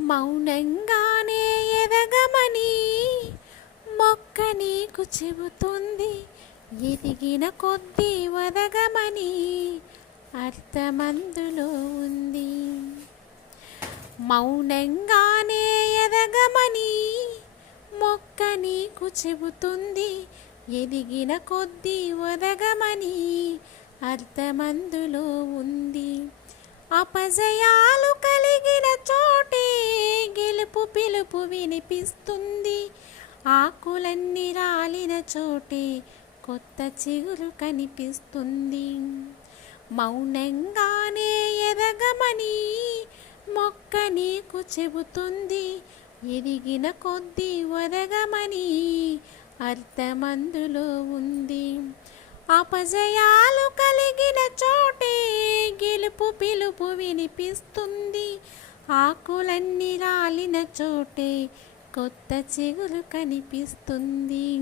మౌనంగానే ఎదగమని మొక్క నీకు చెబుతుంది. ఎదిగిన కొద్దీ వదగమని అర్థమందులో ఉంది. మౌనంగానే ఎదగమని మొక్క నీకు చెబుతుంది. ఎదిగిన కొద్దీ వదగమని అర్థమందులో ఉంది. అపజయాలు కలిగిన చోటే గెలుపు పిలుపు వినిపిస్తుంది. ఆకులన్నీ రాలిన చోటే కొత్త చిగురు కనిపిస్తుంది. మౌనంగానే ఎదగమని మొక్క నీకు చెబుతుంది. ఎదిగిన కొద్దీ వదగమని అర్థమందులో ఉంది. అపజయాలు కలిగిన చోటే గెలుపు పిలుపు వినిపిస్తుంది. ఆకులన్నీ రాలిన చోటే కొత్త చిగురు కనిపిస్తుంది.